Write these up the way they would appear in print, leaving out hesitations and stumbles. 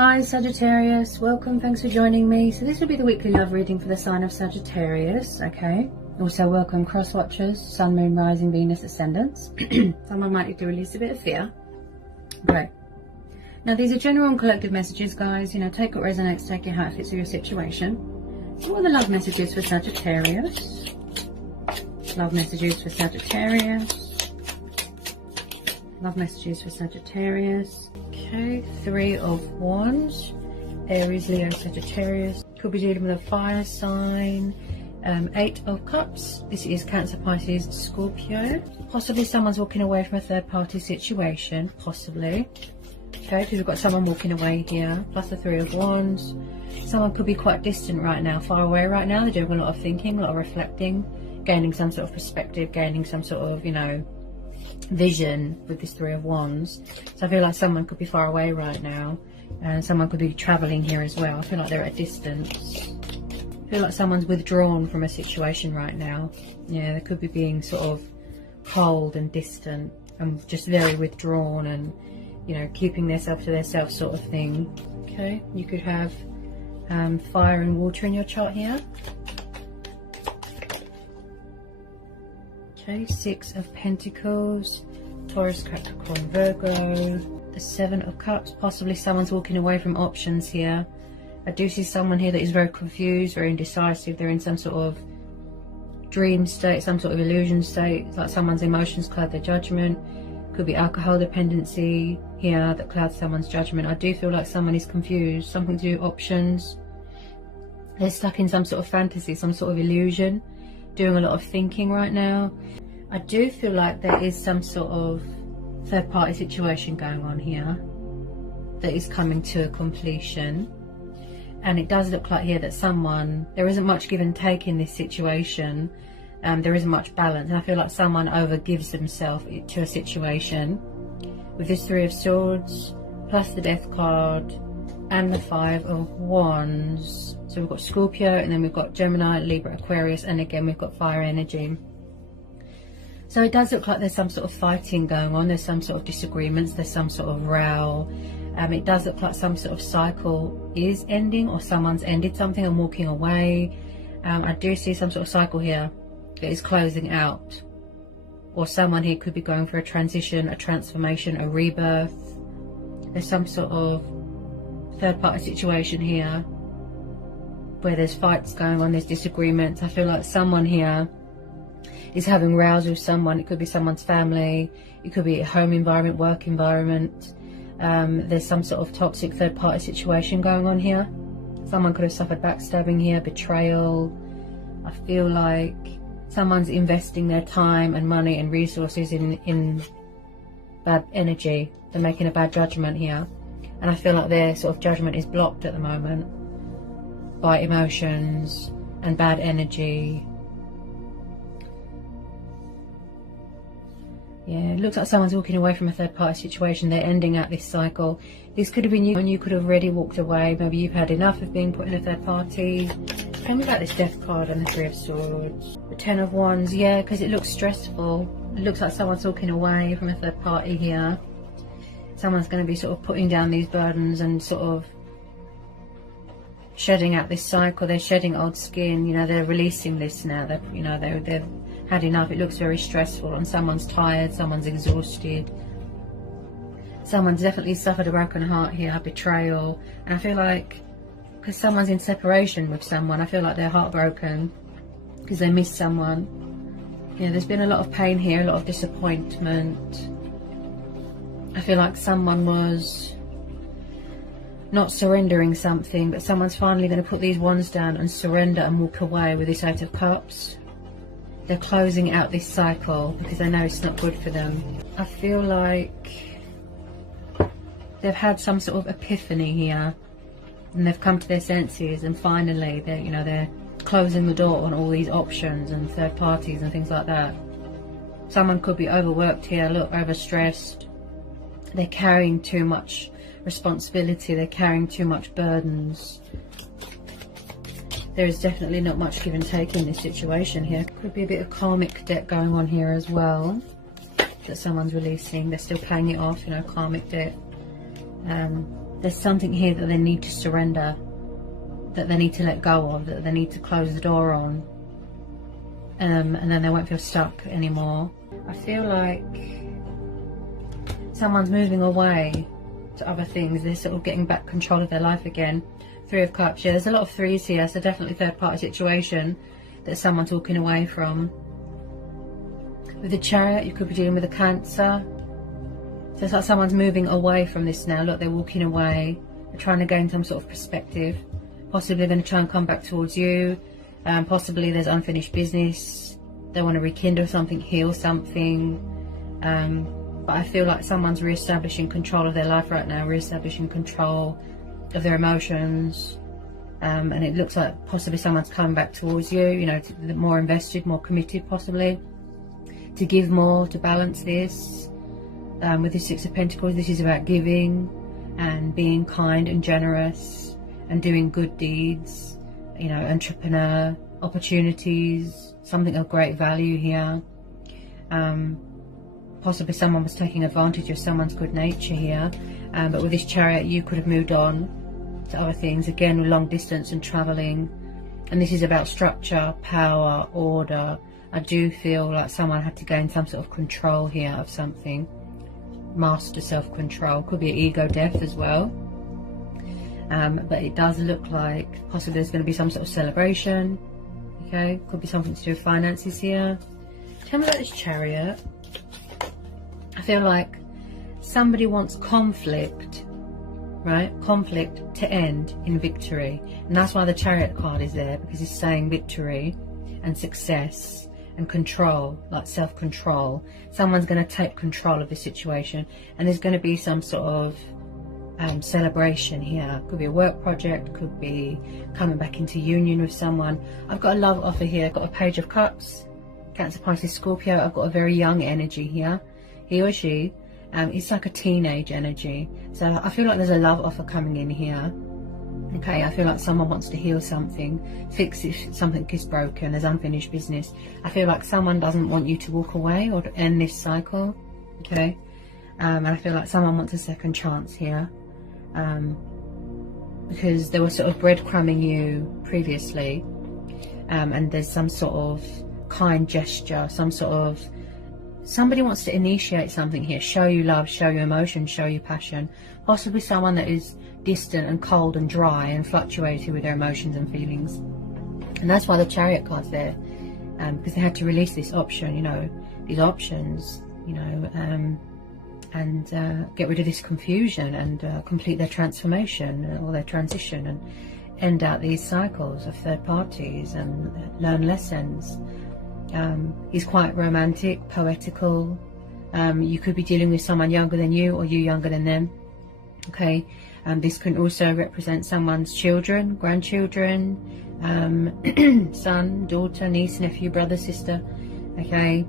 Hi Sagittarius, welcome, thanks for joining me. So this will be the weekly love reading for the sign of Sagittarius, okay? Also welcome cross watchers, sun, moon, rising, Venus, ascendants. Someone might need to release a bit of fear. Great. Now these are general and collective messages, guys. You know, take what resonates, take it how it fits with your situation. So what are the love messages for Sagittarius? Love messages for Sagittarius. Love messages for Sagittarius. Okay, 3 of Wands. Aries, Leo, Sagittarius. Could be dealing with a fire sign. 8 of Cups. This is Cancer, Pisces, Scorpio. Possibly someone's walking away from a third-party situation. Possibly. Okay, because we've got someone walking away here. Plus the 3 of Wands. Someone could be quite distant right now, far away right now. They're doing a lot of thinking, a lot of reflecting, gaining some sort of perspective, gaining some sort of, you know, vision with this 3 of Wands. So I feel like someone could be far away right now, and someone could be traveling here as well. I feel like they're at a distance. I feel like someone's withdrawn from a situation right now. Yeah, they could be being sort of cold and distant and just very withdrawn and, you know, keeping themselves to themselves sort of thing. Okay, you could have fire and water in your chart here. Okay, 6 of Pentacles, Taurus, Capricorn, Virgo, the 7 of Cups. Possibly someone's walking away from options here. I do see someone here that is very confused, very indecisive. They're in some sort of dream state, some sort of illusion state. It's like someone's emotions cloud their judgment. Could be alcohol dependency here that clouds someone's judgment. I do feel like someone is confused, something to do with options. They're stuck in some sort of fantasy, some sort of illusion, doing a lot of thinking right now. I do feel like there is some sort of third-party situation going on here that is coming to a completion, and it does look like here that there isn't much give and take in this situation. There isn't much balance, and I feel like someone over gives themselves to a situation with this 3 of Swords plus the Death card and the 5 of Wands. So we've got Scorpio, and then we've got Gemini, Libra, Aquarius, and again we've got fire energy. So it does look like there's some sort of fighting going on. There's some sort of disagreements. There's some sort of row. It does look like some sort of cycle is ending, or someone's ended something and walking away. I do see some sort of cycle here that is closing out, or someone here could be going for a transition, a transformation, a rebirth. There's some sort of third-party situation here where there's fights going on, there's disagreements. I feel like someone here is having rows with someone. It could be someone's family, it could be a home environment, work environment. There's some sort of toxic third-party situation going on here. Someone could have suffered backstabbing here, betrayal. I feel like someone's investing their time and money and resources in bad energy. They're making a bad judgment here, and I feel like their sort of judgment is blocked at the moment by emotions and bad energy. Yeah, it looks like someone's walking away from a third-party situation. They're ending out this cycle. This could have been you, and you could have already walked away. Maybe you've had enough of being put in a third party. Tell me about this Death card and the 3 of Swords. The 10 of Wands, yeah, because it looks stressful. It looks like someone's walking away from a third party here. Someone's going to be sort of putting down these burdens and sort of shedding out this cycle. They're shedding old skin. You know, they're releasing this now. They've had enough. It looks very stressful, and someone's tired, someone's exhausted. Someone's definitely suffered a broken heart here, betrayal. And I feel like, because someone's in separation with someone, I feel like they're heartbroken because they miss someone. Yeah, there's been a lot of pain here, a lot of disappointment. I feel like someone was not surrendering something, but someone's finally going to put these wands down and surrender and walk away with this 8 of Cups. They're closing out this cycle because they know it's not good for them. I feel like they've had some sort of epiphany here, and they've come to their senses, and finally they're closing the door on all these options and third parties and things like that. Someone could be overworked here, look, overstressed. They're carrying too much responsibility. They're carrying too much burdens. There is definitely not much give and take in this situation here. Could be a bit of karmic debt going on here as well that someone's releasing. They're still paying it off, you know, karmic debt. there's something here that they need to surrender, that they need to let go of, that they need to close the door on, and then they won't feel stuck anymore. I feel like someone's moving away to other things. They're sort of getting back control of their life again. Three of Cups. Yeah, there's a lot of threes here, so definitely third party situation that someone's walking away from. With the Chariot, you could be dealing with a Cancer. So it's like someone's moving away from this now. Look, they're walking away. They're trying to gain some sort of perspective. Possibly going to try and come back towards you. Possibly there's unfinished business. They want to rekindle something, heal something. But I feel like someone's re-establishing control of their life right now, re-establishing control of their emotions. And it looks like possibly someone's coming back towards you, you know, more invested, more committed possibly, to give more, to balance this. With the Six of Pentacles, this is about giving and being kind and generous and doing good deeds, you know, entrepreneur, opportunities, something of great value here. Possibly someone was taking advantage of someone's good nature here, but with this Chariot you could have moved on to other things, again long distance and traveling, and this is about structure, power, order. I do feel like someone had to gain some sort of control here of something, master self-control. Could be an ego death as well, but it does look like possibly there's going to be some sort of celebration. Okay, could be something to do with finances here. Tell me about this Chariot. I feel like somebody wants conflict, right? Conflict to end in victory. And that's why the Chariot card is there, because it's saying victory and success and control, like self-control. Someone's going to take control of the situation, and there's going to be some sort of celebration here. Could be a work project, could be coming back into union with someone. I've got a love offer here. I've got a Page of Cups, Cancer, Pisces, Scorpio. I've got a very young energy here. He or she, it's like a teenage energy. So I feel like there's a love offer coming in here. Okay, I feel like someone wants to heal something, fix if something is broken, there's unfinished business. I feel like someone doesn't want you to walk away or to end this cycle. Okay, and I feel like someone wants a second chance here, because they were sort of breadcrumbing you previously, and there's some sort of kind gesture, some sort of, somebody wants to initiate something here, show you love, show you emotion, show you passion. Possibly someone that is distant and cold and dry and fluctuating with their emotions and feelings. And that's why the Chariot card's there, because they had to release this option, you know, these options, you know, and get rid of this confusion and complete their transformation or their transition and end out these cycles of third parties and learn lessons. He's quite romantic, poetical. You could be dealing with someone younger than you or you younger than them. Okay, this can also represent someone's children, grandchildren, son, daughter, niece, nephew, brother, sister. Okay,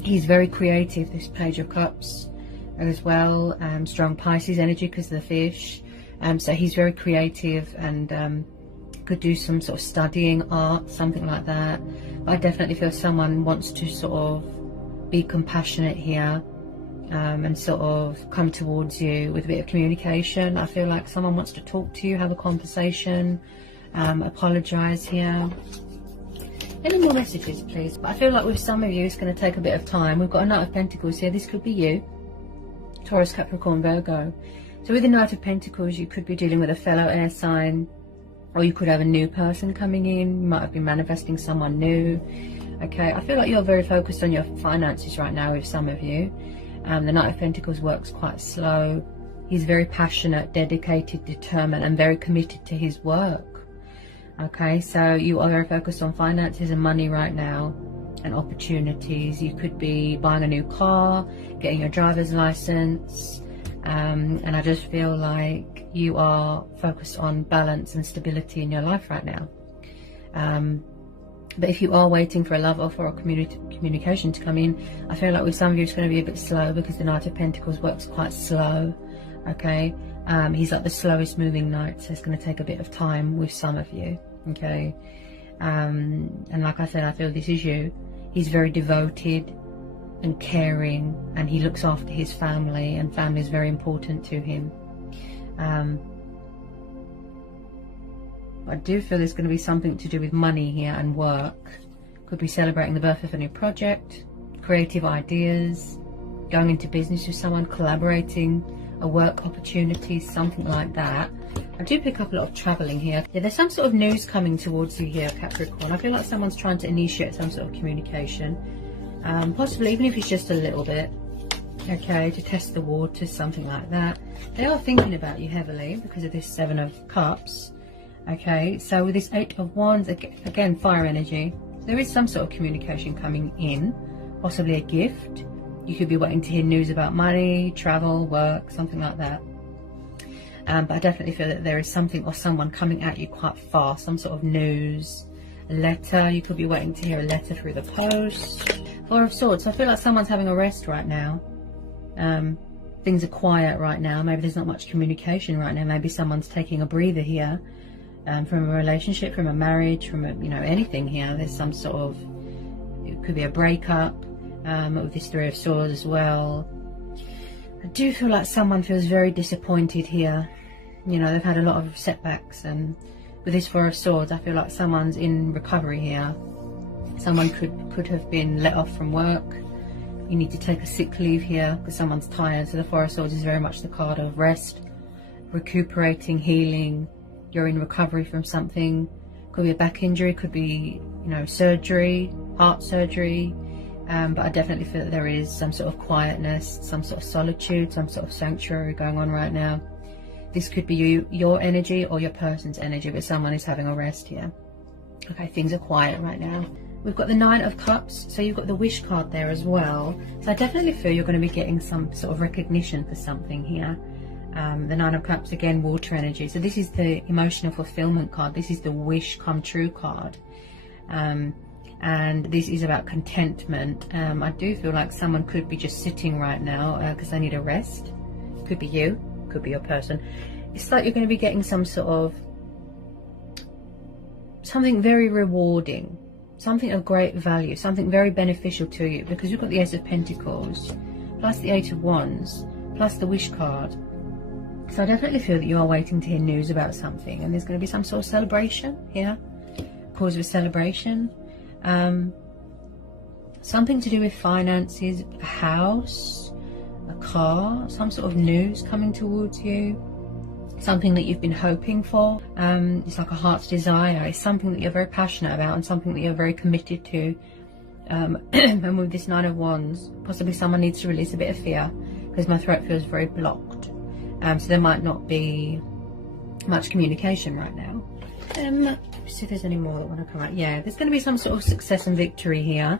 he's very creative, this Page of Cups as well. Strong Pisces energy because of the fish. So he's very creative and could do some sort of studying, art, something like that. But I definitely feel someone wants to sort of be compassionate here, and sort of come towards you with a bit of communication. I feel like someone wants to talk to you, have a conversation, apologize here. Any more messages, please? But I feel like with some of you it's going to take a bit of time. We've got a Knight of Pentacles here. This could be you, Taurus, Capricorn, Virgo. So with the Knight of Pentacles, you could be dealing with a fellow air sign, or you could have a new person coming in. You might have been manifesting someone new. Okay, I feel like you're very focused on your finances right now with some of you. The Knight of Pentacles works quite slow. He's very passionate, dedicated, determined, and very committed to his work. Okay, so you are very focused on finances and money right now, and opportunities. You could be buying a new car, getting your driver's license, and I just feel like you are focused on balance and stability in your life right now. But if you are waiting for a love offer or communication to come in, I feel like with some of you it's going to be a bit slow, because the Knight of Pentacles works quite slow. Okay, he's like the slowest moving knight, so it's going to take a bit of time with some of you. Okay, and like I said, I feel this is you. He's very devoted and caring, and he looks after his family, and family is very important to him. I do feel there's going to be something to do with money here and work. Could be celebrating the birth of a new project, creative ideas, going into business with someone, collaborating, a work opportunity, something like that. I do pick up a lot of traveling here. Yeah, there's some sort of news coming towards you here, Capricorn. I feel like someone's trying to initiate some sort of communication, possibly even if it's just a little bit, okay, to test the waters, something like that. They are thinking about you heavily because of this 7 of Cups, okay. So with this 8 of Wands, again, fire energy, there is some sort of communication coming in, possibly a gift. You could be waiting to hear news about money, travel, work, something like that. But I definitely feel that there is something or someone coming at you quite fast, some sort of news, a letter. You could be waiting to hear a letter through the post. 4 of Swords. So I feel like someone's having a rest right now. Things are quiet right now. Maybe there's not much communication right now. Maybe someone's taking a breather here, from a relationship, from a marriage, from a, you know, anything here. There's some sort of, it could be a breakup. With this 3 of Swords as well. I do feel like someone feels very disappointed here. You know, they've had a lot of setbacks, and with this 4 of Swords, I feel like someone's in recovery here. Someone could have been let off from work. You need to take a sick leave here because someone's tired. So the 4 of Swords is very much the card of rest, recuperating, healing. You're in recovery from something. Could be a back injury, could be, you know, surgery, heart surgery. But I definitely feel that there is some sort of quietness, some sort of solitude, some sort of sanctuary going on right now. This could be your energy or your person's energy, but someone is having a rest here. Okay, things are quiet right now. We've got the 9 of Cups, so you've got the Wish card there as well. So I definitely feel you're going to be getting some sort of recognition for something here. The 9 of Cups, again, water energy. So this is the emotional fulfillment card. This is the wish come true card. And this is about contentment. I do feel like someone could be just sitting right now because they need a rest. Could be you, could be your person. It's like you're going to be getting some sort of, something very rewarding, something of great value, something very beneficial to you, because you've got the Ace of Pentacles, plus the 8 of Wands, plus the Wish card. So I definitely feel that you are waiting to hear news about something, and there's going to be some sort of celebration here, cause of a celebration. Something to do with finances, a house, a car, some sort of news coming towards you, something that you've been hoping for. It's like a heart's desire. It's something that you're very passionate about and something that you're very committed to. And with this 9 of Wands, possibly someone needs to release a bit of fear because my throat feels very blocked. So there might not be much communication right now. Let's see if there's any more that want to come out. Yeah, there's going to be some sort of success and victory here.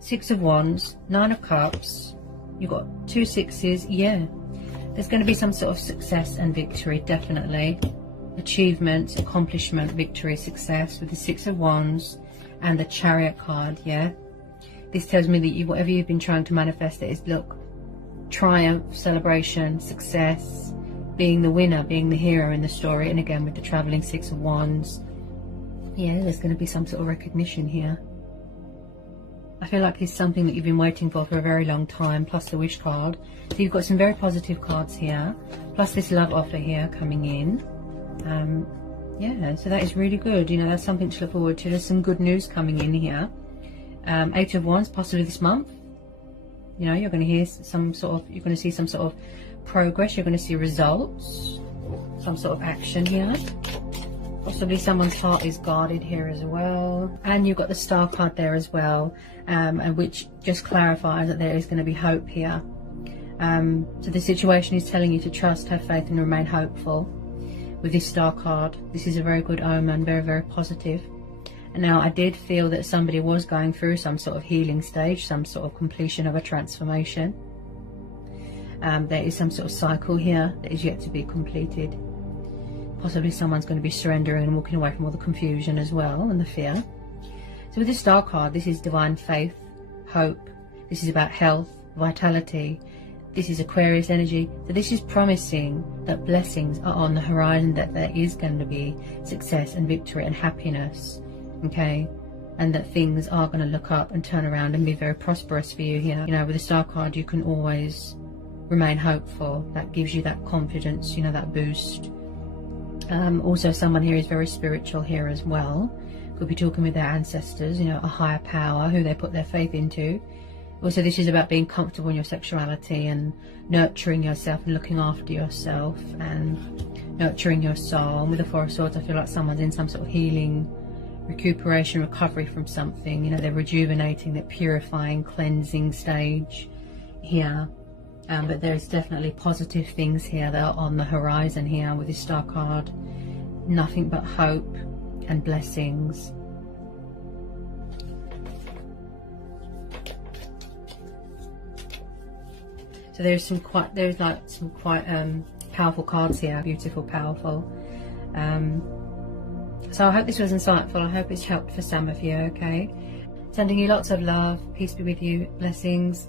6 of Wands, 9 of Cups. You've got 2 6s. Yeah, there's going to be some sort of success and victory, definitely. Achievement, accomplishment, victory, success with the 6 of Wands and the Chariot card. Yeah, this tells me that whatever you've been trying to manifest, it is, look, triumph, celebration, success, being the winner, being the hero in the story. And again with the traveling 6 of Wands, yeah, there's going to be some sort of recognition here. I feel like it's something that you've been waiting for a very long time, plus the Wish card. So you've got some very positive cards here, plus this love offer here coming in. Yeah, so that is really good. You know, that's something to look forward to. There's some good news coming in here. 8 of Wands, possibly this month. You know, you're going to hear some sort of, you're going to see some sort of progress. You're going to see results, some sort of action here. Possibly someone's heart is guarded here as well. And you've got the Star card there as well, and which just clarifies that there is going to be hope here. So the situation is telling you to trust, have faith and remain hopeful. With this Star card, this is a very good omen, very, very positive. And now I did feel that somebody was going through some sort of healing stage, some sort of completion of a transformation. There is some sort of cycle here that is yet to be completed. Possibly someone's going to be surrendering and walking away from all the confusion as well and the fear. So with the Star card, this is divine faith, hope. This is about health, vitality. This is Aquarius energy. So this is promising that blessings are on the horizon, that there is going to be success and victory and happiness. Okay, and that things are going to look up and turn around and be very prosperous for you here. You know, with the Star card, you can always remain hopeful. That gives you that confidence, you know, that boost. Also, someone here is very spiritual here as well. Could be talking with their ancestors, you know, a higher power who they put their faith into. Also, this is about being comfortable in your sexuality and nurturing yourself and looking after yourself and nurturing your soul. And with the Four of Swords, I feel like someone's in some sort of healing, recuperation, recovery from something. You know, they're rejuvenating, that purifying, cleansing stage here. But there's definitely positive things here that are on the horizon here with this Star card. Nothing but hope and blessings. So there's some quite powerful cards here, beautiful, powerful. So I hope this was insightful. I hope it's helped for some of you. Okay, sending you lots of love. Peace be with you. Blessings.